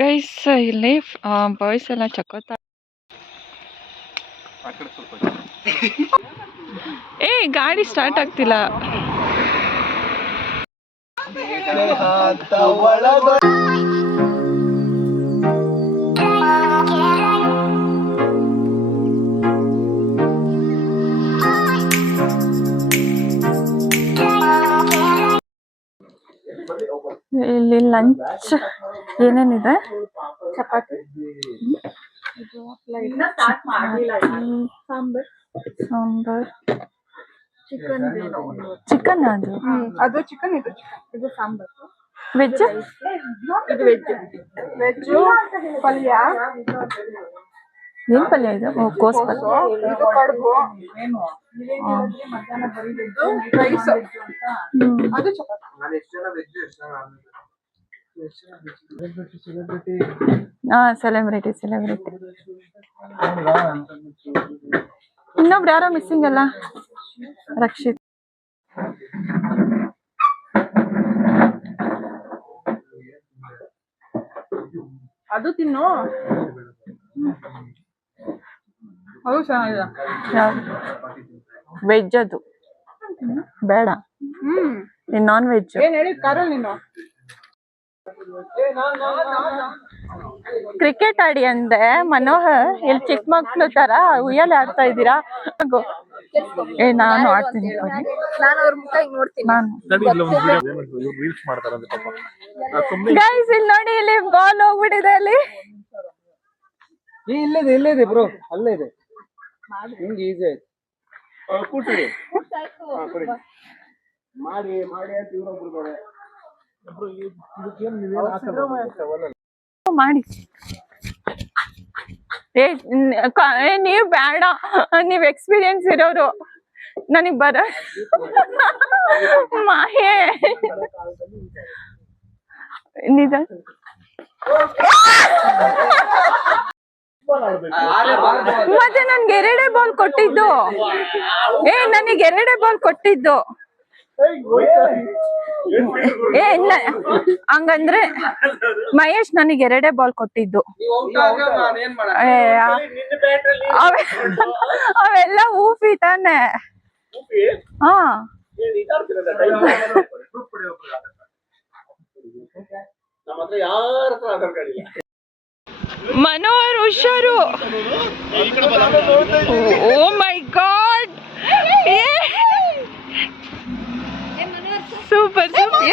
Guys ಇಲ್ಲಿ boys ಎಲ್ಲ ಚಕೋತ ಏ ಗಾಡಿ ಸ್ಟಾರ್ಟ್ ಆಗ್ತಿಲ್ಲ. ಇಲ್ಲಿ ಲಂಚ್ ಏನೇನಿದೆ? ಚಪಾತಿ, ಸಾಂಬಾರ್, ಚಿಕನ್ ಅದು ಚಿಕನ್, ಇದು ಸಾಂಬಾರ್. ವೆಜ್, ಇದು ವೆಜ್ ಪಲ್ಯ. ಏನ್ ಪಲ್ಯ ಇದು? ಓ, ಕೋಸ್ ಪಲ್ಯ. ಇದು ಕಡುಬು, ರೈಸ್, ಅದು ಚಪಾತಿ. ಸೆಲೆಬ್ರಿಟಿ ಇನ್ನೊಬ್ರು ಯಾರೋ ಮಿಸ್ಸಿಂಗ್ ಅಲ್ಲ, ರಕ್ಷಿತ್. ಅದು ತಿನ್ನು, ಅದು ಚೆನ್ನಾಗಿದೆ. ವೆಜ್ ಅದು ಬೇಡ, ನಾನ್ ವೆಜ್. ಏನ್ ಹೇಳಿ ಕಾರಲ್ ನೀನು? ಕ್ರಿಕೆಟ್ ಆಡಿ ಅಂದೆ ಮನೋಹರ್. ಇಲ್ಲಿ ಚಿಕ್ಕ ಮಕ್ಳು ತರ ಉಯ್ಯಾಲೆ ಆಡ್ತಾ ಇದ್ದೀರಾ? ನಾನು ಆಡ್ತೀನಿ. ಗೈಸ್ ಇಲ್ಲಿ ನೋಡಿ, ಇಲ್ಲಿ ಬಾಲ್ ಹೋಗ್ಬಿಟ್ಟಿದೆ. ಅಲ್ಲಿ ಇಲ್ಲಿದೆ ಬ್ರೋ, ಅಲ್ಲೇ ಇದೆ. ನಿಮ್ಗೆ ಈಸಿ ಆಯ್ತು. ಮಾಡಿ ಅಂತ ಇವ್ರೊಬ್ರು ಬೇರೆ ಮಾಡಿ. ನೀವ್ ಬೇಡ, ನೀವ್ ಎಕ್ಸ್ಪೀರಿಯನ್ಸ್ ಇರೋರು. ನನಗ್ ಬರ ಮಾಹೇ ನಿಜ. ಮತ್ತೆ ನನ್ಗೆ 2 ಬಾಲ್ ಕೊಟ್ಟಿದ್ದು. ನನಗೆ 2 ಬಾಲ್ ಕೊಟ್ಟಿದ್ದು. ಹಂಗಂದ್ರೆ ಮಹೇಶ್ ನನಗೆ 2 ಬಾಲ್ ಕೊಟ್ಟಿದ್ದು. ಅವೆಲ್ಲ ಊಫಿ ತಾನೆ. ಹಾ, ಮನೋಹರ್ ಹುಷಾರು. ಓ ಮೈ ಗಾಡ್, ಸೂಪರ್ ಸೂಪರ್.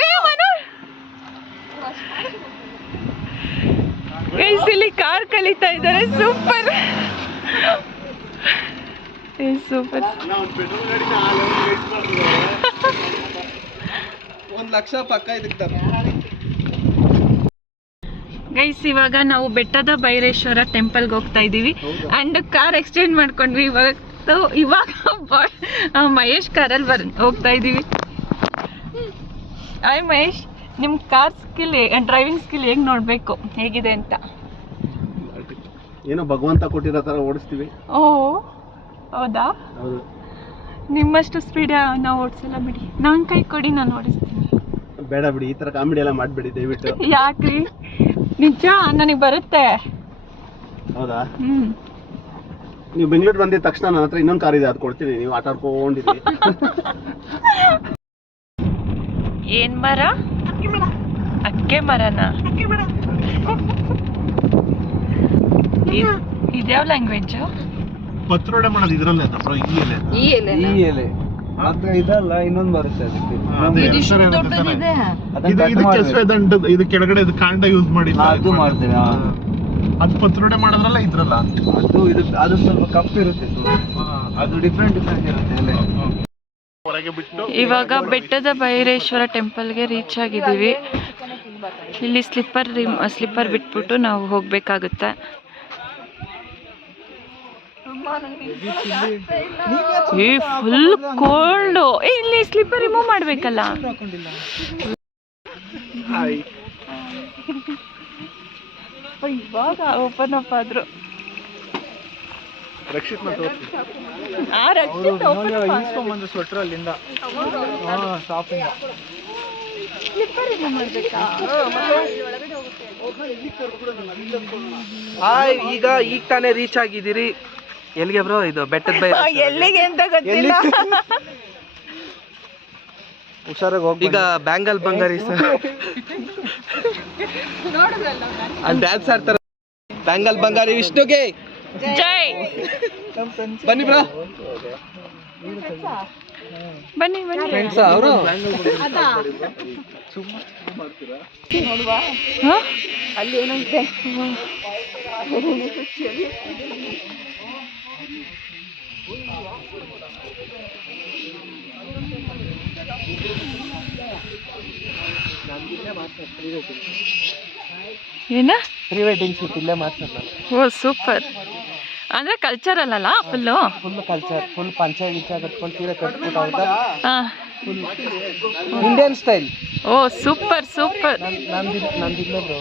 ಇಲ್ಲಿ ಕಾರ್ ಕಲಿತಾ ಇದ್ದಾರೆ. Super super. 1 ಲಕ್ಷ ಪಕ್ಕ ಇದಕ್ಕೆ. ಗೈಸ್ ಇವಾಗ ನಾವು ಬೆಟ್ಟದ ಭೈರೇಶ್ವರ ಟೆಂಪಲ್ಗೆ ಹೋಗ್ತಾ ಇದ್ದೀವಿ. ಅಂಡ್ ಕಾರ್ ಎಕ್ಸ್ಚೇಂಜ್ ಮಾಡ್ಕೊಂಡ್ವಿ. ಇವಾಗ ಮಹೇಶ್ ಕಾರಲ್ಲಿ ಹೋಗ್ತಾ ಇದ್ದೀವಿ. ಹಾಯ್ ಮಹೇಶ್, ನಿಮ್ಮ ಕಾರ್ ಸ್ಕಿಲ್, ಡ್ರೈವಿಂಗ್ ಸ್ಕಿಲ್ ಹೇಗೆ ನೋಡಬೇಕು, ಹೇಗಿದೆ ಅಂತ? ಏನೋ ಭಗವಂತ ಕೊಟ್ಟಿರೋ ಥರ ಓಡಿಸ್ತೀವಿ. ಓ ಹೌದಾ? ಹೌದು. ನಿಮ್ಮಷ್ಟು ಸ್ಪೀಡ್ ನಾವು ಓಡಿಸಲ್ಲ ಬಿಡಿ. ನನ್ನ ಕೈ ಕೊಡಿ, ನಾನು ಓಡಿಸ್ತೀನಿ. ಬೇಡ ಬಿಡಿ, ಈ ಥರ ಕಾಮಿಡಿ ಎಲ್ಲ ಮಾಡಬೇಡಿ ದಯವಿಟ್ಟು. ಯಾಕ್ರಿ? ನಿಜ, ನನಗೆ ಬರುತ್ತೆ. ಹೌದಾ? ನೀವು ಬೆಂಗಳೂರು ಬಂದಿದ ತಕ್ಷಣ ನನ್ನ ಹತ್ರ ಇನ್ನೊಂದು ಕಾರ್ ಇದೆ, ಅದು ಕೊಡ್ತೀನಿ, ನೀವು ಆಟ ಆಡ್ಕೊಂಡಿರಿ. ಏನ್ ಮರ? ಅಕ್ಕೆ ಮರನಾ? ಇದ್ಯಾವ ಲ್ಯಾಂಗ್ವೇಜ್? ಪತ್ರೊಡೆ ಮಾಡೋದು ಇದ್ರಲ್ಲೇ. ಈ ಎಲೆ ಮತ್ತೆ ಇದಲ್ಲ, ಇನ್ನೊಂದು ಬರುತ್ತೆ ಇದು ಕೆಳಗಡೆ ಕಾಂಡ ಯೂಸ್ ಮಾಡಿ ಅದು ಮಾಡ್ತೇವೆ. ಅದು ಪತ್ರೊಡೆ ಮಾಡೋದ್ರಲ್ಲ ಇದ್ರಲ್ಲ. ಅದು ಸ್ವಲ್ಪ ಕಪ್ಪು ಇರುತ್ತೆ, ಅದು ಡಿಫ್ರೆಂಟ್ ಇರುತ್ತೆ. ಇವಾಗ ಬೆಟ್ಟದ ಭೈರೇಶ್ವರ ಟೆಂಪಲ್ಗೆ ರೀಚ್ ಆಗಿದ್ದೀವಿ. ಇಲ್ಲಿ ಸ್ಲಿಪ್ಪರ್ ಬಿಟ್ಬಿಟ್ಟು ನಾವು ಹೋಗ್ಬೇಕಾಗುತ್ತೆ. Full cold. ಇಲ್ಲಿ ಸ್ಲಿಪ್ಪರ್ ರಿಮೂವ್ ಮಾಡ್ಬೇಕಲ್ಲ. ಇವಾಗ ಓಪನ್ ಅಪ್ ಆದ್ರು. ರಕ್ಷಿತ್ ಸ್ವೆಟರ್ ಅಲ್ಲಿಂದ ಸ್ಲಿಪ್ಪರ್ ರಿಮೂವ್ ಮಾಡ್ಬೇಕಾ? ಹಾಯ್, ಈಗ ತಾನೇ ರೀಚ್ ಆಗಿದ್ದೀರಿ. ಎಲ್ಲಿಗೆ ಬ್ರೋ? ಇದು ಬೆಟ್ಟದ ಬೈ ಎಲ್ಲಿಗೆ ಅಂತ ಗೊತ್ತಿಲ್ಲ. ಹುಷಾರಾಗಿ ಹೋಗಿ. ಈಗ ಬ್ಯಾಂಗಲ್ ಬಂಗಾರಿ ಸರ್ ಅಲ್ಲಿ ಡ್ಯಾನ್ಸ್ ಆಡ್ತಾರೆ. ಬ್ಯಾಂಗಲ್ ಬಂಗಾರಿ ವಿಷ್ಣುಗೆ ಜೈ. ಬನ್ನಿ ಬ್ರೋ. ಬನ್ನಿ ಫ್ರೆಂಡ್ಸ್ ಅವರು. ಅಲ್ಲಿ ಏನಂತೆ ಏನ ಪ್ರೀ ವೆಡ್ಡಿಂಗ್ ಶೂಟ್ ಇಲ್ಲೇ ಮಾಡ್ತಾರೆ. ಓ ಸೂಪರ್. ಅಂದ್ರೆ ಕಲ್ಚರಲ್ ಅಲ್ಲ full? Full culture, full panchayat ಕಟ್ಕೊಂಡು ಸೀರೆ ಕಟ್ಬಿಟ್ಟು ಹೌದಾ, ಇಂಡಿಯನ್ ಸ್ಟೈಲ್. ಓ ಸೂಪರ್ ಸೂಪರ್. ನಂದಿಲ್ಲ ಬ್ರೋ,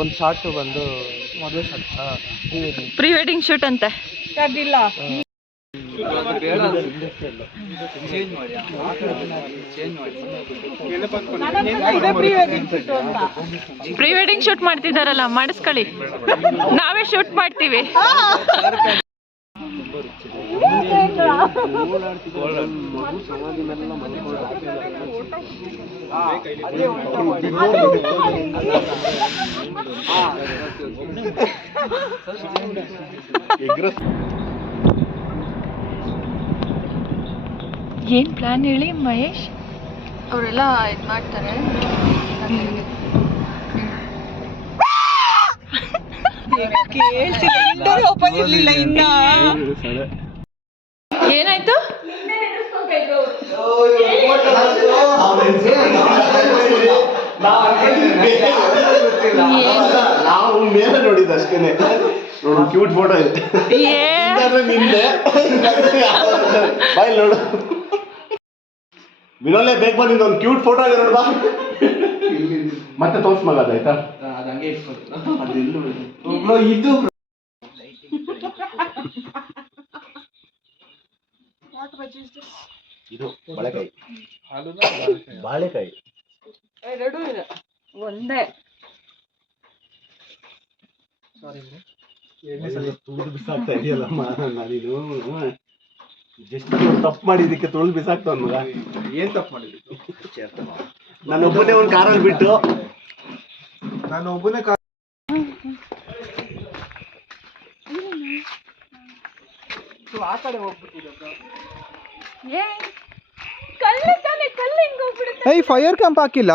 ಒಂದು ಶಾರ್ಟ್ ಬಂದು ಮದುವೆ ಶಾರ್ಟ್. ಪ್ರೀ ವೆಡ್ಡಿಂಗ್ ಶೂಟ್ ಅಂತೆ. ಪ್ರೀ ವೆಡ್ಡಿಂಗ್ ಶೂಟ್ ಮಾಡ್ತಿದಾರಲ್ಲ, ಮಾಡಿಸ್ಕೊಳ್ಳಿ. ನಾವೇ ಶೂಟ್ ಮಾಡ್ತೀವಿ. ಏನ್ ಪ್ಲಾನ್ ಹೇಳಿ ಮಹೇಶ್? ಅವರೆಲ್ಲ ಇದು ಮಾಡ್ತಾರೆ. ಏನಾಯ್ತು? ನಾವು ಮೇಲೆ ನೋಡಿದ್ದು ಅಷ್ಟೇನೆ. ನೋಡು ಕ್ಯೂಟ್ ಫೋಟೋ ಇದೆ. ನಿಂದೆ ಬಾಯ್ ನೋಡು. ವಿನೋಲೆ ಬೇಕು ಬಂದಿದ್ದು ಒಂದು ಕ್ಯೂಟ್ ಫೋಟೋ ಇದೆ ನೋಡ್ಬಾ. ಮತ್ತೆ ತೋರ್ಸ್ ಮಗ ಆಯ್ತಾ? ಇದು ಇದು ಬಾಳೆಕಾಯಿ. ಬಾಳೆಕಾಯಿ ಎರಡೂ ಇದೆ, ಒಂದೇ. ತುಳಿದು ಬಿಸಾಕ್ತಾ ಇದೆಯಲ್ಲಮ್ಮ ನಾನಿದು. ಜಸ್ಟ್ ತಪ್ಪು ಮಾಡಿದ್ದಕ್ಕೆ ತುಳಿದು ಬಿಸಾಕ್ತಾವ ಮಗ. ಏನ್ ತಪ್ಪು ಮಾಡಿದ್ದು? ನಾನು ಒಬ್ಬನೇ ಒಂದು ಕಾರಲ್ಲಿ ಬಿಟ್ಟು ಆ ಕಡೆ ಹೋಗ್ಬಿಟ್ಟಿದೆ. ಫೈರ್ ಕ್ಯಾಂಪ್ ಹಾಕಿಲ್ಲ.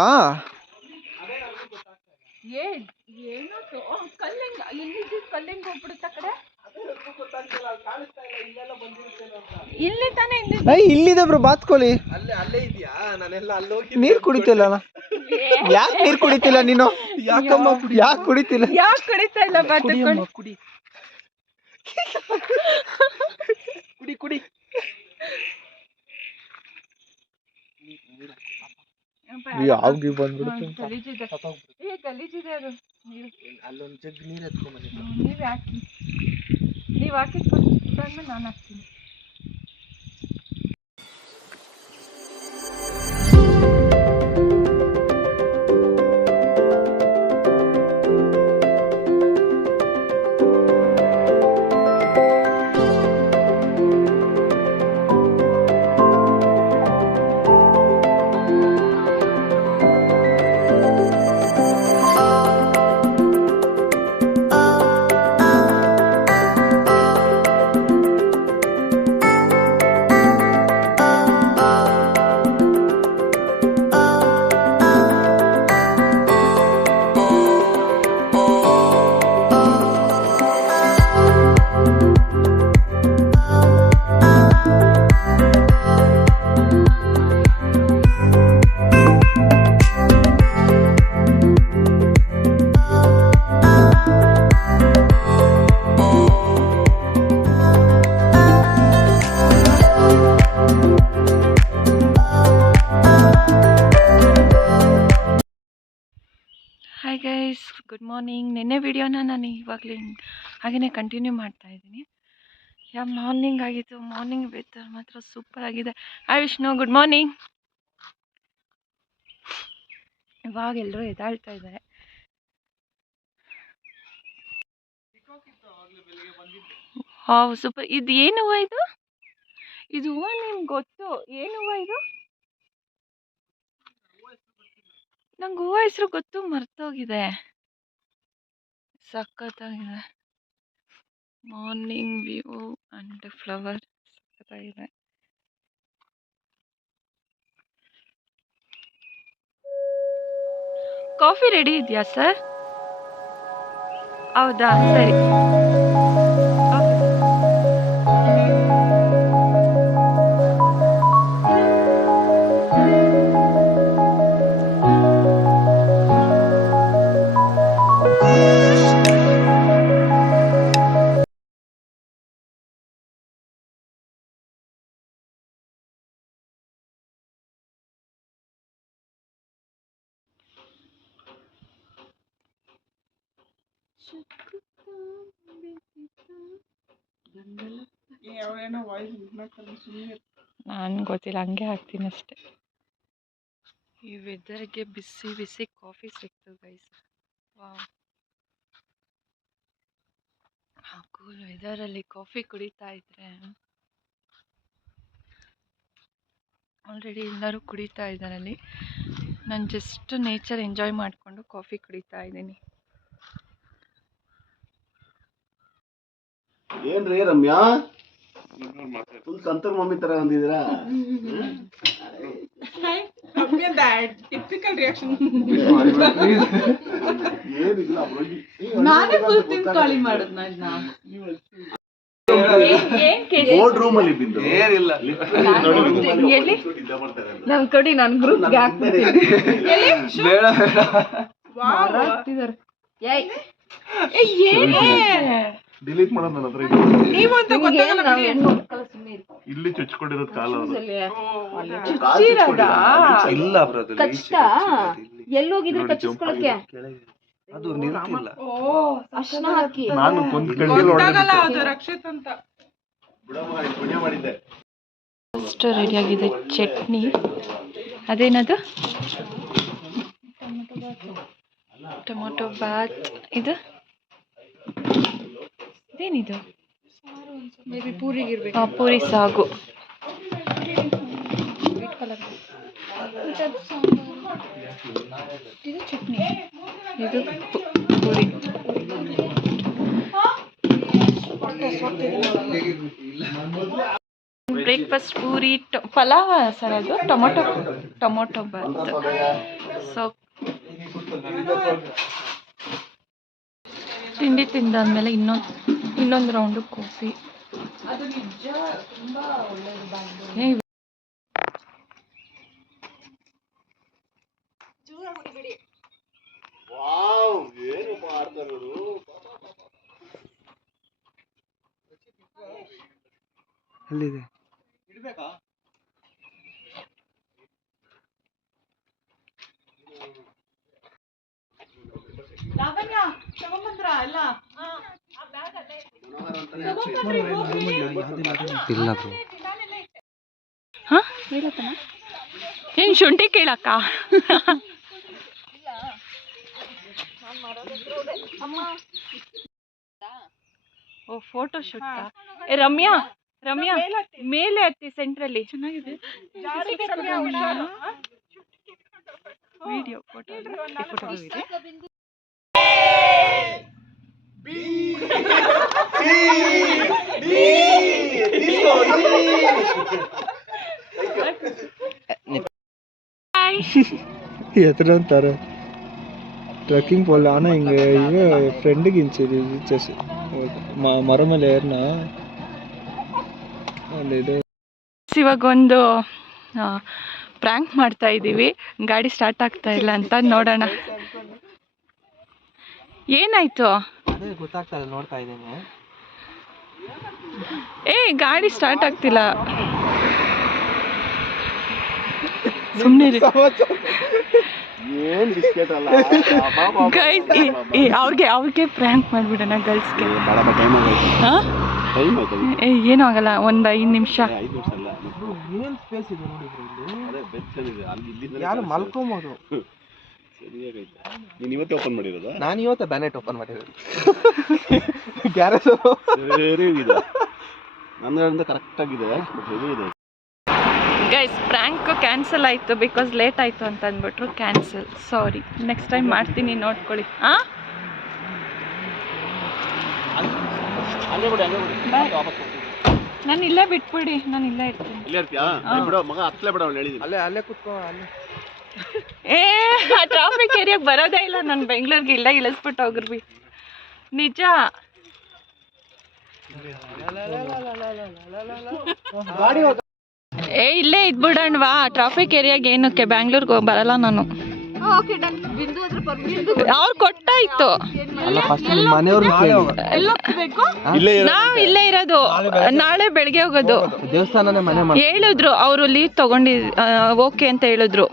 ಇಲ್ಲಿದೆ ಬ್ರೋ ಬಾತ್ಕೋಲಿ. ನೀರ್ ಕುಡಿತಿಲ್ಲ. ಯಾಕೆ ನೀರ್ ಕುಡಿತಿಲ್ಲ ನೀನು? ಯಾಕೆ ಕುಡಿತಿಲ್ಲ? ಯಾಕೆ ಕುಡಿತಾ ಇಲ್ಲ? ಕುಡಿ ಕುಡಿ ಕುಡಿ. ಯಾವ್ದು ಬಂದ್ಬಿಡುತ್ತೆ. ಗಲೀಜಿದೆ ಅದು. ಅಲ್ಲೊಂದು ಜಗ್ ನೀರು ಎತ್ಕೊಂಡ್ಬನ್ನಿ. ನೀವೇ ಹಾಕಿ, ನೀವು ಹಾಕಿದ್ಮೇಲೆ ನಾನು ಹಾಕ್ತೀನಿ. Hi guys, good morning. ನಿನ್ನೆ ವಿಡಿಯೋನ ನಾನು ಇವಾಗಲೇ ಹಾಗೆಯೇ ಕಂಟಿನ್ಯೂ ಮಾಡ್ತಾ ಇದ್ದೀನಿ. ಮಾರ್ನಿಂಗ್ ಆಗಿತ್ತು. ಮಾರ್ನಿಂಗ್ ವೆದರ್ ಮಾತ್ರ ಸೂಪರ್ ಆಗಿದೆ. Hi Vishnu, good morning. ಇವಾಗ ಎಲ್ಲರೂ ಎದ್ದಾಳ್ತಾ ಇದ್ದಾರೆ. ಹಾವ್ ಸೂಪರ್. ಇದು ಏನು ಹೂವು ಇದು? ಇದು ಹೂವು ನಿಮ್ಗೆ ಗೊತ್ತು? ಏನು ಹೂವು ಇದು? ನಂಗೆ ಹೂವು ಹೆಸರು ಗೊತ್ತು, ಮರ್ತೋಗಿದೆ. ಸಖತ್ತಾಗಿದೆ. ಮಾರ್ನಿಂಗ್ ವ್ಯೂ ಅಂಡ್ ಫ್ಲವರ್ ಸಖತ್ತಾಗಿದೆ. ಕಾಫಿ ರೆಡಿ ಇದೆಯಾ ಸರ್? ಹೌದಾ, ಸರಿ. ನಾನು ಗೊತ್ತಿಲ್ಲ, ಹಂಗೆ ಹಾಕ್ತೀನಿ ಅಷ್ಟೆ. ಈ ವೆದರ್ಗೆ ಬಿಸಿ ಬಿಸಿ ಕಾಫಿ ಸಿಕ್ತು ಗೈಸ್. ವಾವ್, ಆ ಕೂಲ್ ವೆದರಲ್ಲಿ ಕಾಫಿ ಕುಡಿತಾ ಇದ್ರೆ, ಆಲ್ರೆಡಿ ಎಲ್ಲರೂ ಕುಡಿತಾ ಇದ್ದಾರೆ ಅಲ್ಲಿ. ನಾನು ಜಸ್ಟ್ ನೇಚರ್ ಎಂಜಾಯ್ ಮಾಡಿಕೊಂಡು ಕಾಫಿ ಕುಡಿತಾ ಇದ್ದೀನಿ. ಏನ್ರಿ ರಮ್ಯಾ, ಫುಲ್ ಸಂತರ್ ಮಮ್ಮಿ ತರ ಬಂದಿದ್ದೀರಾ? Typical reaction. ಏನಿಲ್ಲ, ನಾನೇ ಫುಲ್ ತಿಂಕೊಳ್ಳಿ ಮಾಡೋದು. ಬೋರ್ಡ್ ರೂಮ್ ಅಲ್ಲಿ ಬಿದ್ದು ಏನಿಲ್ಲ. ಎಲ್ಲಿ ನನ್ ಕೊಡಿ, ನಾನು ಗ್ರೂಪ್ಗೆ ಹಾಕ್ಬಿಡ್ತೀನಿ. ಬೇಡ ಡಿಲೀಟ್ ಮಾಡೋದು ನನ್ನ ಹತ್ರ. ಇಲ್ಲಿ ಚುಚ್ಕೊಂಡಿರೋದು ಕಾಲು. ಇಲ್ಲ ಬ್ರದರ್, ಎಲ್ಲೋಗಿದ್ರೆ ಕಚ್ಚಿಸ್ಕೊಳಕ್ಕೆ ಅದು ನಿಂತಿಲ್ಲ. ಅರ್ಶನ ಹಾಕಿ ನಾನು ರಕ್ಷಿತ್ ಅಂತ ಪುಣ್ಯ ಮಾಡಿದ್ದೆ. ಅಷ್ಟು ರೆಡಿಯಾಗಿದೆ ಚಟ್ನಿ. ಅದೇನದು? ಟೊಮೊಟೊ ಬಾತ್. ಇದು ಇದೇನಿದು? ಪೂರಿ ಸಾಗು. ಇದು ಚಟ್ನಿ, ಇದು ಪೂರಿ. ಬ್ರೇಕ್ಫಾಸ್ಟ್ ಪೂರಿ ಪಲಾವ್ ಸರ್, ಅದು ಟೊಮೊಟೊ ಬಾತ್. ಸೊ ತಿಂಡಿ ತಿಂದಾದ್ಮೇಲೆ ಇನ್ನೊಂದು ರೌಂಡು ಕಾಫಿ. ಅದು ನಿಜ ತುಂಬಾ ಒಳ್ಳೆಯದು. ಅಲ್ಲಿದೆ. ಇಲ್ಲ ಬ್ರೋ. ಏನ್ ಶುಂಠಿ ಕೇಳಕ್ಕ? ಓ, ಫೋಟೋ ಶೂಟ್. ರಮ್ಯಾ ಮೇಲೆ ಹತ್ತಿ, ಸೆಂಟ್ರಲ್ಲಿ ಚೆನ್ನಾಗಿದೆ ವಿಡಿಯೋ. ಫೋಟೋ ಇದೆ. ఎక్కడ ఉంటారు ట్రెక్కింగ్ పోలాನ ಹಿಂಗೆ ಈಗ ಫ್ರೆಂಡಿಗೆ ಇಂಚಿರಿ ಚೆಸ್ ಮರ ಮೇಲೆ ಏರ್ನ ಅಲ್ಲಿದೆ. ಇವಾಗ ಒಂದು ಪ್ರ್ಯಾಂಕ್ ಮಾಡ್ತಾ ಇದ್ದೀವಿ. ಗಾಡಿ ಸ್ಟಾರ್ಟ್ ಆಗ್ತಾ ಇಲ್ಲ ಅಂತ, ನೋಡೋಣ ಏನಾಯ್ತು. ಅದೇ ಗೊತ್ತಾಗ್ತಲ್ಲ, ನೋಡ್ತಾ ಇದ್ದೀನಿ. ಗಾಡಿ ಸ್ಟಾರ್ಟ್ ಆಗ್ತಿಲ್ಲ. ಸುಮ್ಮನೆ ಗೈಸ್, ಅವ್ರಿಗೆ ಪ್ರ್ಯಾಂಕ್ ಮಾಡ್ಬಿಡೋಣ ಗರ್ಲ್ಸ್ಗೆ. ಏನೂ ಆಗಲ್ಲ, ಒಂದು 5 ನಿಮಿಷ. ಯಾರು ಮಲ್ಕೋಬೋದು. ನೀನು ಇವತ್ತೇ ಓಪನ್ ಮಾಡಿರೋದಾ? ನಾನು ಇವತ್ತು ಬ್ಯಾನೆಟ್ ಓಪನ್ ಮಾಡಿರೋದು. ಗ್ಯಾರೇಜ್ ಸರಿ ಇದೆ, ನನ್ನರಿಂದ ಕರೆಕ್ಟ್ ಆಗಿದೆ, ಹೆವಿ ಇದೆ. ಗೈಸ್ ಪ್ರ್ಯಾಂಕ್ ಕ್ಯಾನ್ಸಲ್ ಆಯಿತು ಬಿಕಾಸ್ ಲೇಟ್ ಆಯಿತು ಅಂತ ಅಂದ್ಬಿಟ್ರು. ಕ್ಯಾನ್ಸಲ್, ಸಾರಿ, ನೆಕ್ಸ್ಟ್ ಟೈಮ್ ಮಾಡ್ತೀನಿ, ನೋಡ್ಕೊಳ್ಳಿ. ಹಾಂ ನಾನು ಇಲ್ಲೇ ಬಿಟ್ಬಿಡಿ, ನಾನು ಇಲ್ಲೇ ಇರ್ತೀನಿ. ಇಲ್ಲೇ ಇರ್ತೀಯಾ? ಬಿಡೋ ಮಗ, ಹತ್ತಲೇ ಬಿಡ, ಅವ್ನು ಹೇಳಿದ್ದೀನಿ. ಅಲ್ಲೇ ಕೂತ್ಕೋ. ಅಲ್ಲೇ ಟ್ರಾಫಿಕ್ ಏರಿಯಾಗೆ ಬರೋದೇ ಇಲ್ಲ ನಾನು. ಬೆಂಗಳೂರಿಗೆ ಇಲ್ಲೇ ಇಳಿಸ್ಬಿಟ್ಟು ಹೋಗ್ರಿ ನಿಜ. ಇಲ್ಲೇ ಇದ್ಬಿಡೋಣವಾ, ಟ್ರಾಫಿಕ್ ಏರಿಯಾಗೆ ಏನಕ್ಕೆ, ಬ್ಯಾಂಗ್ಳೂರ್ಗೆ ಬರಲ್ಲ ನಾನು. ಅವ್ರು ಕೊಟ್ಟಾಯ್ತು, ನಾವ್ ಇಲ್ಲೇ ಇರೋದು. ನಾಳೆ ಬೆಳಗ್ಗೆ ಹೋಗೋದು. ದೇವಸ್ಥಾನನೇ ಮನೆ ಹೇಳಿದ್ರು ಅವರು, ಲೀವ್ ತಗೊಂಡಿ ಓಕೆ ಅಂತ ಹೇಳಿದ್ರು.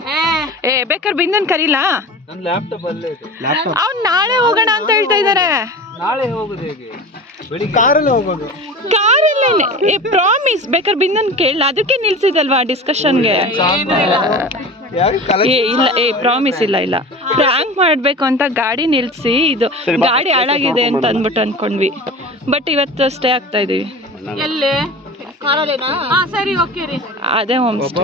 ಬೇಕಾದ್ರೆ ಬಿಂದನ್ ಕರೀಲಾ? ಅವ್ನು ನಾಳೆ ಹೋಗೋಣ ಅಂತ ಹೇಳ್ತಾ ಇದಾರೆ. ನಾಳೆ ಹೋಗೋದು ಹೇಗೆ? ಕಾರಲ್ಲೇ ಹೋಗೋದು. ಕಾರಲ್ಲೇ ಪ್ರಾಮಿಸ್. ಬೇಕಾದ್ರೆ ಬಿಂದನ್ ಕೇಳ, ಅದಕ್ಕೆ ನಿಲ್ಸಿದಲ್ವಾ ಡಿಸ್ಕಷನ್ಗೆ. ಇಲ್ಲ ಪ್ರಾಮಿಸ್ ಇಲ್ಲ ಪ್ರ್ಯಾಂಕ್ ಮಾಡ್ಬೇಕು ಅಂತ ಗಾಡಿ ನಿಲ್ಸಿ, ಇದು ಗಾಡಿ ಹಾಳಾಗಿದೆ ಅಂತ ಅಂದ್ಬಿಟ್ಟು ಅನ್ಕೊಂಡ್ವಿ. ಬಟ್ ಇವತ್ತು ಸ್ಟೇ ಆಗ್ತಾ ಇದೀವಿ. ಎಲ್ಲಿ ಸರಿ, ಓಕೆ ರೀ. ಅದೇ ಹೋಮ್ ಸ್ಟೇ.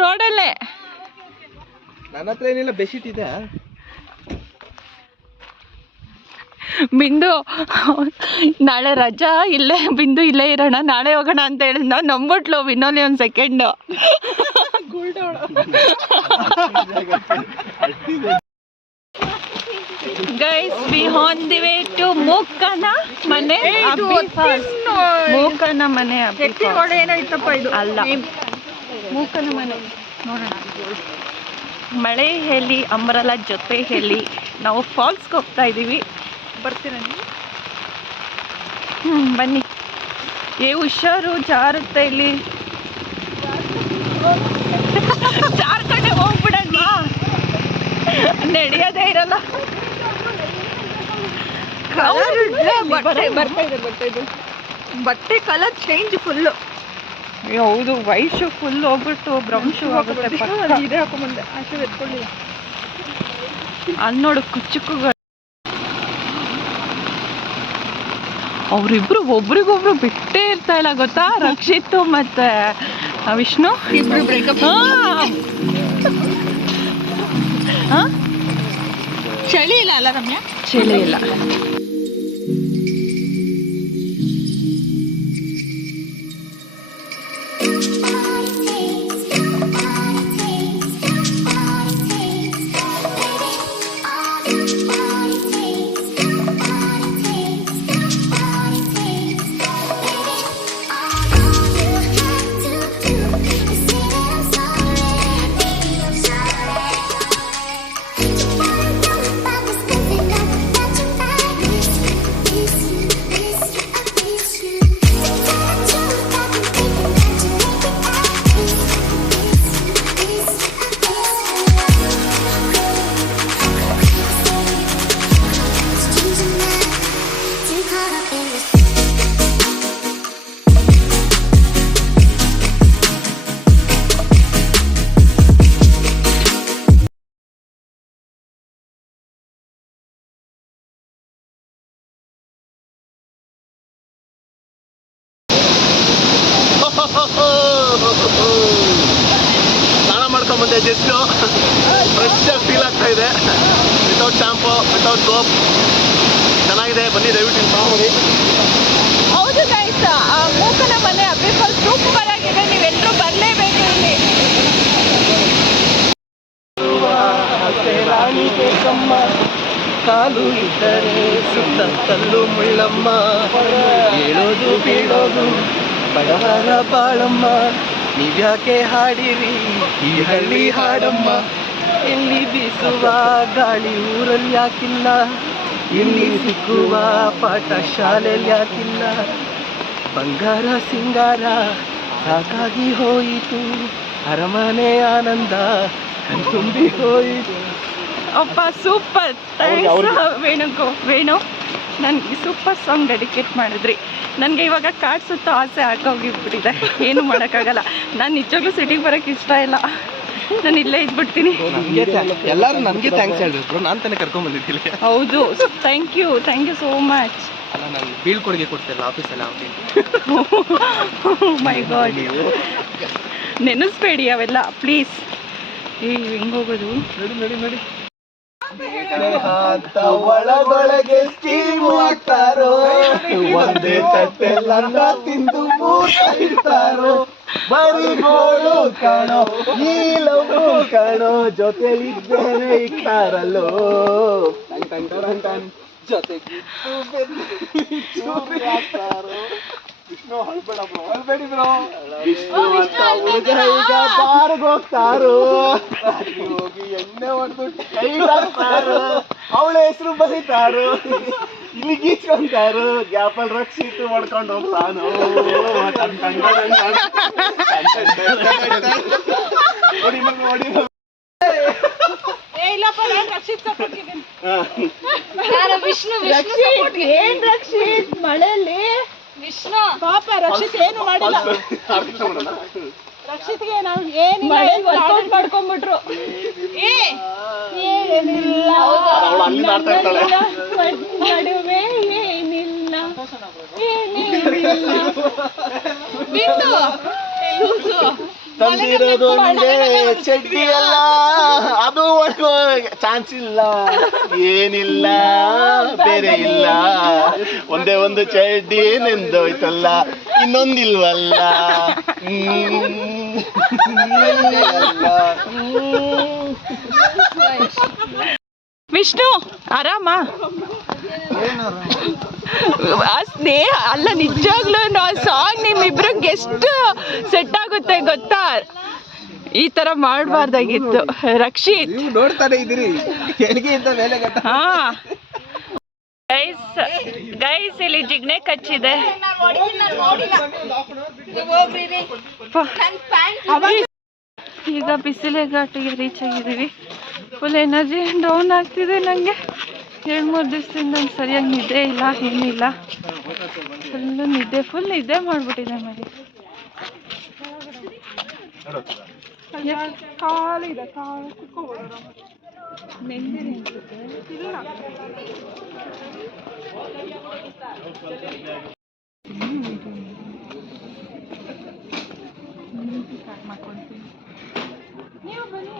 ರೋಡಲ್ಲೇ. ನನ್ನ ಹತ್ರ ಏನಿಲ್ಲ, ಬೆಡ್ಶೀಟ್ ಇದೆ. ಬಿಂದು ನಾಳೆ ರಜಾ, ಇಲ್ಲೇ ಬಿಂದು ಇಲ್ಲೇ ಇರೋಣ, ನಾಳೆ ಹೋಗೋಣ ಅಂತ ಹೇಳಿದ್. ನಾವು ನಂಬಿಟ್ಲು ವಿನೋಲಿ ಒಂದು second. Guys, we on the way to ಮೂಕನ ಮನೆ. ಮೂಕನ ಮನೆ ಅಲ್ಲ, ಮೂಕನ ಮನೆ. ನೋಡೋಣ, ಮಳೆ ಹೇಳಿ ಅಂಬ್ರಲ್ಲ ಜೊತೆ ಹೇಳಿ ನಾವು ಫಾಲ್ಸ್ಗೆ ಹೋಗ್ತಾ ಇದ್ದೀವಿ. ಬರ್ತೀರ ನೀವು? ಬನ್ನಿ. ಹುಷಾರು, ಜಾರುತ್ತೆ ಇಲ್ಲಿ. ಜಾರ್ಕೊಂಡೆ ಹೋಗ್ಬಿಡಣ್ಣ, ನಡೆಯೋದೇ ಇರಲ್ಲ. ಬಟ್ಟೆ ಕಲರ್ ಚೇಂಜ್ ಫುಲ್ಲು. ಹೌದು, ವೈಟ್ ಶೂ ಫುಲ್ ಹೋಗ್ಬಿಟ್ಟು ಬ್ರೌನ್ ಶೂ ಆಗುತ್ತೆ. ಇದೇ ಹಾಕೊಂಡ್ಬಂದೆ, ಆ ಶೂ ಎತ್ಕೊಳ್ಳಿಲ್ಲ. ಅಲ್ಲಿ ನೋಡು ಕುಚ್ಚುಕುಗಳು. ಅವರಿಬ್ರು ಒಬ್ರಿಗೊಬ್ರು ಬಿಟ್ಟೇ ಇರ್ತಾ ಇಲ್ಲ ಗೊತ್ತಾ, ರಕ್ಷಿತ್ ಮತ್ತೆ ವಿಷ್ಣು. ಚಳಿ ಇಲ್ಲ ಅಲ್ಲ ರಮ್ಯಾ? ಚಳಿ ಇಲ್ಲ. ಸ್ನಾನ ಮಾಡ್ಕೊಂಡ್ಬಂದೆ, ಜಸ್ಟ್ ಫ್ರೆಶ್ ಆಗಿ ಫೀಲ್ ಆಗ್ತಾ ಇದೆ. ವಿತೌಟ್ ಶಾಂಪು, ವಿತೌಟ್ ಸೋಪ್, ಚೆನ್ನಾಗಿದೆ. ಬನ್ನಿ, ದಯವಿಟ್ಟು ಇನ್ಫಾರ್ಮ್. ಹೌದು ಗೈಸ್, ಮೂಕನ ಮನೆ ಅಬ್ಬಿ ಫಾಲ್ಸ್ ಸೂಪರ್ ಆಗಿದೆ. ನೀವೆಲ್ಲರೂ ಬರಲೇಬೇಕು ಇಲ್ಲಿ. ಕಾಲು ಇದ್ದರೆ ಸುತ್ತ ಕಲ್ಲು ಮುಳ್ಳಮ್ಮ, ಹೇಳೋದು ಬೀಳೋದು ಬಡವರ ಬಾಳಮ್ಮ. ನೀವ್ಯಾಕೆ ಹಾಡಿರಿ ಈ ಹಳ್ಳಿ ಹಾಡಮ್ಮ, ಇಲ್ಲಿ ಬೀಸುವ ಗಾಳಿ ಊರಲ್ಲಿ ಯಾಕಿಲ್ಲ, ಇಲ್ಲಿ ಸಿಕ್ಕುವ ಪಾಠ ಶಾಲೆಯಲ್ಲಿ ಯಾಕಿಲ್ಲ. ಬಂಗಾರ ಸಿಂಗಾರ ಸಾಕಾಗಿ ಹೋಯಿತು, ಅರಮನೆ ಆನಂದ ಕಣ್ತುಂಬಿ ಹೋಯಿತು. ಅಪ್ಪ ಸೂಪರ್, ವೇಣು ನನಗೆ ಸೂಪರ್ ಸಾಂಗ್ ಡೆಡಿಕೇಟ್ ಮಾಡಿದ್ರಿ. ನನಗೆ ಇವಾಗ ಕಾಡ್ ಸುತ್ತ ಆಸೆ ಆಗೋಗಿಬಿಟ್ಟಿದೆ, ಏನು ಮಾಡೋಕ್ಕಾಗಲ್ಲ. ನಾನು ನಿಜವಾಗ್ಲೂ ಸಿಟಿಗೆ ಬರೋಕ್ಕೆ ಇಷ್ಟ ಇಲ್ಲ, ನಾನು ಇಲ್ಲೇ ಇದ್ಬಿಡ್ತೀನಿ. ಎಲ್ಲರೂ ನನಗೆ ಥ್ಯಾಂಕ್ಸ್ ಹೇಳ್ಬೇಕು, ನಾನು ತಾನೇ ಕರ್ಕೊಂಡ್ಬಂದಿದ್ದಿಲ್ಲ. ಹೌದು, ಥ್ಯಾಂಕ್ ಯು ಸೋ ಮಚ್. ಅಲ್ಲ, ನಾನು ಬೀಳ್ಕೊಡುಗೆ ಕೊಡ್ತಿಲ್ಲ ಆಫೀಸಲ್ಲ. ಮೈ ಗಾಡ್, ನೆನೆಸ್ಬೇಡಿ ಅವೆಲ್ಲ ಪ್ಲೀಸ್. ಹೆಂಗೆ ಹೋಗೋದು? ನೋಡಿ ಒಳಗೊಳಗೆ ಸ್ಕೀಮ್ ಹಾಕ್ತಾರೋ, ಒಂದೇ ತಟ್ಟೆಲ್ಲ ತಿಂದು ಮೂರ್ತಾರೋ, ಬರೀ ಗೋಳು ಕಾಣೋ ಈ ಲವ್ ಕಾಣೋ, ಜೊತೆಲಿದ್ದೇನೆ ಇಕ್ತಾರಲ್ಲೋ, ಜೊತೆಗೆ ವಿಷ್ಣು ಅಂತ ಹುಡುಗ ಈಗ ಬಾರ್ಗೋಗ್ತಾರೋ, ಹೋಗಿ ಎಣ್ಣೆ ಹೊಡೆದು ಕೈಗಾಡ್ತಾರೋ, ಅವಳ ಹೆಸರು ಬರೀತಾರೋ, ಇಲ್ಲಿ ಗೀಚ್ಕೊಂತಾರೋ, ಗ್ಯಾಪಲ್ ರಕ್ಷಿಟ್ಟು ಹೊಡ್ಕೊಂಡು ಹೋಗ್ತಾನೋ. ರಕ್ಷಿತ್ ಮಳೆಯಲ್ಲಿ ವಿಷ್ಣು ಪಾಪ ರಕ್ಷಿತ್ ಏನು ಮಾಡಿಲ್ಲ. ರಕ್ಷಿತ್ಗೆ ನಾವು ಏನಿಲ್ಲ ಮಾಡ್ಕೊಂಡ್ಬಿಟ್ರು. ಏನಿಲ್ಲ ನಡುವೆ ಏನಿಲ್ಲ ತಂದಿರೋದು ಚಡ್ಡಿ ಅಲ್ಲ, ಅದು ಒಡ್ಕೋ ಚಾನ್ಸ್ ಇಲ್ಲ, ಏನಿಲ್ಲ ಬೇರೆ ಇಲ್ಲ, ಒಂದೇ ಒಂದು ಚಡ್ಡಿ ನೆಂದೋಯ್ತಲ್ಲ, ಇನ್ನೊಂದಿಲ್ವಲ್ಲ. ವಿಷ್ಣು ಆರಾಮ? ಸ್ನೇಹ ಅಲ್ಲ, ನಿಜವಾಗ್ಲೂ ಸಾಂಗ್ ನಿಮ್ಮಿಬ್ರಿಗೆ ಎಷ್ಟು ಸೆಟ್ ಆಗುತ್ತೆ ಗೊತ್ತಾ? ಈ ತರ ಮಾಡಬಾರ್ದಾಗಿತ್ತು ರಕ್ಷಿತ್. ನೋಡ್ತಾನೆ ಇದ್ದೀರಿ ಮೇಲೆ. ಹಾ ಗೈಸ್ ಇಲ್ಲಿ ಜಿಗ್ನೆ ಕಚ್ಚಿದೆ. ಈಗ ಬಿಸಿಲೆ ಘಾಟಿಗೆ ರೀಚ್ ಆಗಿದ್ದೀವಿ. ಫುಲ್ ಎನರ್ಜಿ ಡೌನ್ ಆಗ್ತಿದೆ ನನಗೆ. 2-3 ದಿವಸದಿಂದ ಸರಿಯಾಗಿ ನಿದ್ದೆ ಇಲ್ಲ, ಏನಿಲ್ಲ, ಫುಲ್ ನಿದ್ದೆ ಮಾಡಿಬಿಟ್ಟಿದೆ ಮರಿ. ಕಾಲಿದೆ, ಕಾಲು ಕುತ್ಕೋಬೋದು. ನೆಂದಿದೆ ಅನ್ಸುತ್ತೆ. ಇಲ್ಲ ಮಾಡ್ಕೊಳ್ತೀನಿ, ನೀವು ಬನ್ನಿ.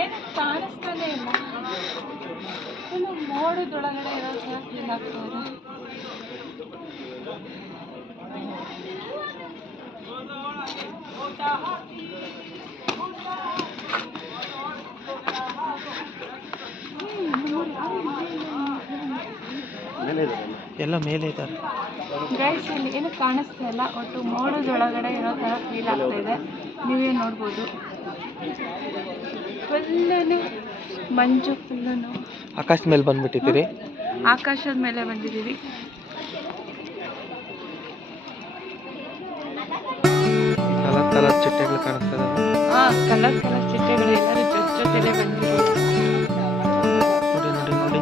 ಏನು ಕಾಣಿಸ್ತಾನೆ ಇಲ್ಲ, ಫುಲ್ಲು ಮೋಡದೊಳಗಡೆ ಇರೋ ಥರ ಫೀಲ್ ಆಗ್ತಾ ಇದೆ. ಎಲ್ಲ ಮೇಲೆ ಇದ್ದಾರೆ ಗೈಸ್, ಇಲ್ಲಿ ಏನು ಕಾಣಿಸ್ತಾ ಇಲ್ಲ, ಒಟ್ಟು ಮೋಡದೊಳಗಡೆ ಇರೋ ಥರ ಫೀಲ್ ಆಗ್ತಾ ಇದೆ. ನೀವೇ ನೋಡ್ಬೋದು, ಫುಲ್ಲು ಮಂಜು, ಫುಲ್ಲು ಆಕಾಶದ ಮೇಲೆ ಬಂದ್ಬಿಟ್ಟಿದ್ದೀರಿ. ಆಕಾಶದ ಮೇಲೆ ಬಂದಿದ್ದೀವಿ. ಕಲರ್ ಚಿಟ್ಟೆಗಳು ಕಾಣಿಸ್ತಾ ಇದಾವೆ. ಹಾಂ, ಕಲರ್ ಚಿಟ್ಟೆಗಳು ಎಲ್ಲರೂ ಜೊತೆಲೇ ಬಂದಿದ್ದೀವಿ. ನೋಡಿ.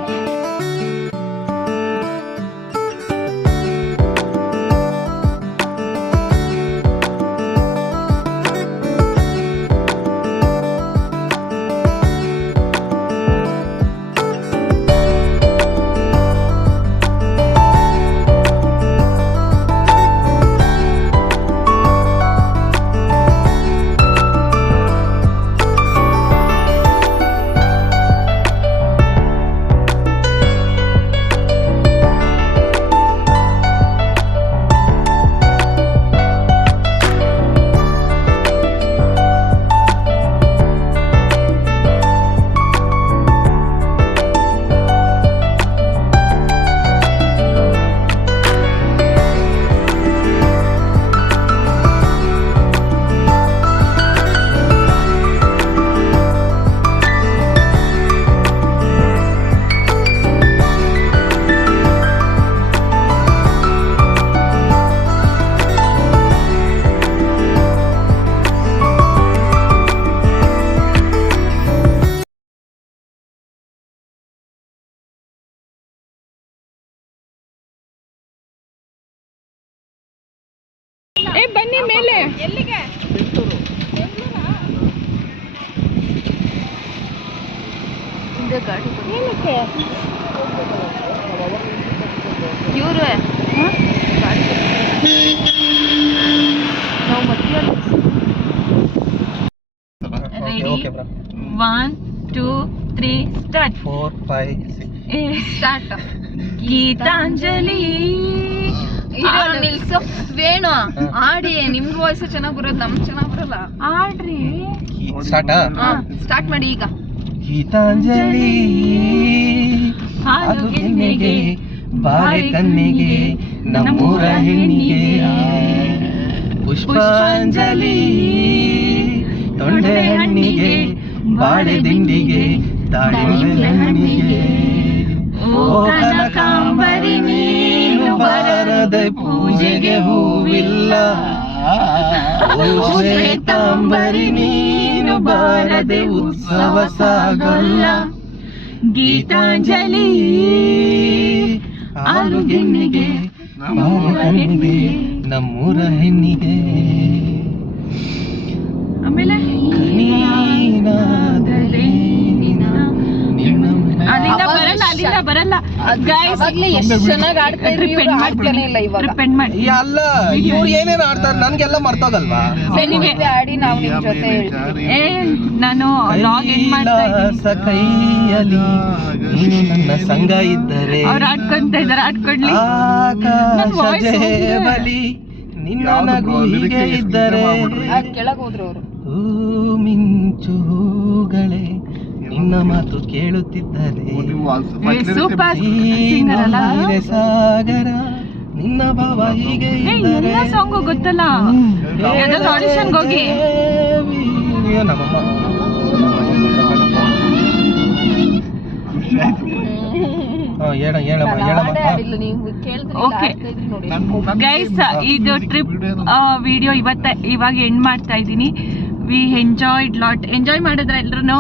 ಏ ಬನ್ನಿ ಮೇಲೆ. ಎಲ್ಲಿಗೆ? ಏನಕ್ಕೆ? ಇವ್ರು ನಾವು ಮಧ್ಯ okay bro 1 2 3 start 4 5 6 start Geetanjali ನಿಲ್ಸು ವೇಣು ಆಡಿ ನಿಮ್ಗೆ ವಾಯ್ಸ್ ಚೆನ್ನಾಗಿ ಬರೋದು ನಮ್ಗೆ ಚೆನ್ನಾಗಿ ಬರಲ್ಲ ಆಡ್ರಿ ಸ್ಟಾರ್ಟ್ ಸ್ಟಾರ್ಟ್ ಮಾಡಿ ಈಗ ಗೀತಾಂಜಲಿ ಹಾಲು ಗೆನ್ನೆಗೆ ಬಾರೆ ಕನ್ನೆಗೆ ನಮ್ಮೂರ ಹೆಣ್ಣಿಗೆ ಪುಷ್ಪಾಂಜಲಿ ತೊಂಡೆ ಹಣ್ಣಿಗೆ ಬಾಳೆ ದಿಂಡಿಗೆ ದಾಳಿಂಬೆ ಹಣ್ಣಿಗೆ ಓ ಕನಕಾಂಬರಿ ನೀನು ಬಾರದೆ ಪೂಜೆಗೆ ಹೂವಿಲ್ಲ ಓ ಶ್ವೇತಾಂಬರಿ ನೀನು ಬಾರದೆ ಉತ್ಸವ ಸಾಗಲ್ಲ ಗೀತಾಂಜಲಿ ಹಾಲು ಗೆನ್ನೆಗೆ ಬಾರೆ ಕನ್ನೆಗೆ ನಮ್ಮೂರ ಹೆಣ್ಣಿಗೆ ಆಮೇಲೆ ಅಲ್ಲಿಂದ ಬರಲ್ಲ ಅಲ್ಲಿಂದ ಬರಲ್ಲ ಗೈಸ್ ಎಷ್ಟು ಚೆನ್ನಾಗಿ ಆಡ್ತಾ ಇದ್ರು ಇವ್ರು ಆಡ್ತಾನೆ ಇಲ್ಲ ಇವಾಗ. ರಿಪೆಂಡ್ ಮಾಡಿ ಅಲ್ಲ ಇವ್ರು ಏನೇನು ಆಡ್ತಾರೆ ನನ್ಗೆಲ್ಲ ಮರ್ತೋಗಲ್ವಾ Anyway, ಆಡಿ ನಾವು ನಿಮ್ ಜೊತೆ ಹೇಳ್ತೀವಿ. ಏ ನಾನು ಲಾಗ್ ಎಂಡ್ ಮಾಡ್ತಾ ಇದ್ದೀನಿ. ಕೈಲಾಸ ಕೈಯಲ್ಲಿ ನೀನು ನನ್ನ ಸಂಗ ಇದ್ದರೆ ಅವ್ರು ಆಡ್ಕೊಂತ ಇದಾರೆ ಆಡ್ಕೊಡ್ಲಿ ಆಕಾಶ ಜೇಬಲಿ ನಿನ್ನ ನಗು ಹೀಗೆ ಇದ್ದರೆ ಕೆಳಗ್ ಹೋದ್ರು ಅವರು. ಹೂ ಮಿಂಚು ಹೂಗಳೇ ನಿನ್ನ ಮಾತು ಕೇಳುತ್ತಿದ್ದರೆ ಸೂಪರ್ ಸಿಂಗರ್ ಅಲ್ಲ ನೀನೆ ಸಾಗರ ನಿನ್ನ ಭಾವ ಹೀಗೆ ಏ ಇದ್ದರೆ ಎಲ್ಲ ಸಾಂಗು ಗೊತ್ತಲ್ಲ ಯಾವ್ದಾದ್ರು ಆಡಿಷನ್ಗೆ ಹೋಗಿ ಅಯ್ಯೋ, ನಮ್ಮಮ್ಮ ಹೇಳಮ್ಮ ಆಡೇ ಆಡಿಲ್ಲ, ನೀವು ಕೇಳಿದ್ರೆ ಇಲ್ಲ, Okay. ಆಡ್ತಾ ಇದ್ರಿ ನೋಡಿ. ಗೈಸ್ ಇದು ಟ್ರಿಪ್ ವಿಡಿಯೋ ಇವಾಗ ಎಂಡ್ ಮಾಡ್ತಾ ಇದ್ದೀನಿ. We enjoyed lot. ಎಂಜಾಯ್ ಮಾಡಿದ್ರ ಎಲ್ರು?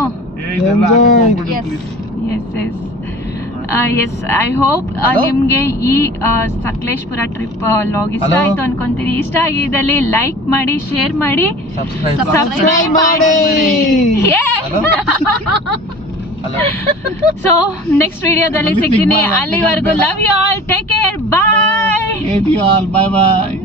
ಎಸ್ ಐ ಹೋಪ್ ನಿಮ್ಗೆ ಈ ಸಕಲೇಶ್ಪುರ ಟ್ರಿಪ್ ಲಾಗ್ ಇಷ್ಟ Hello. ಆಯ್ತು ಅನ್ಕೊಂತೀನಿ. ಇಷ್ಟ ಆಗಿದ್ದಲ್ಲಿ ಲೈಕ್ ಮಾಡಿ, ಶೇರ್ ಮಾಡಿ, ಸಬ್ಸ್ಕ್ರೈಬ್ ಮಾಡಿ ಹಲೋ ಸೊ ನೆಕ್ಸ್ಟ್ ವಿಡಿಯೋದಲ್ಲಿ ಸಿಗ್ತೀನಿ. ಅಲ್ಲಿವರೆಗೂ love you all, take care, bye. Bye bye.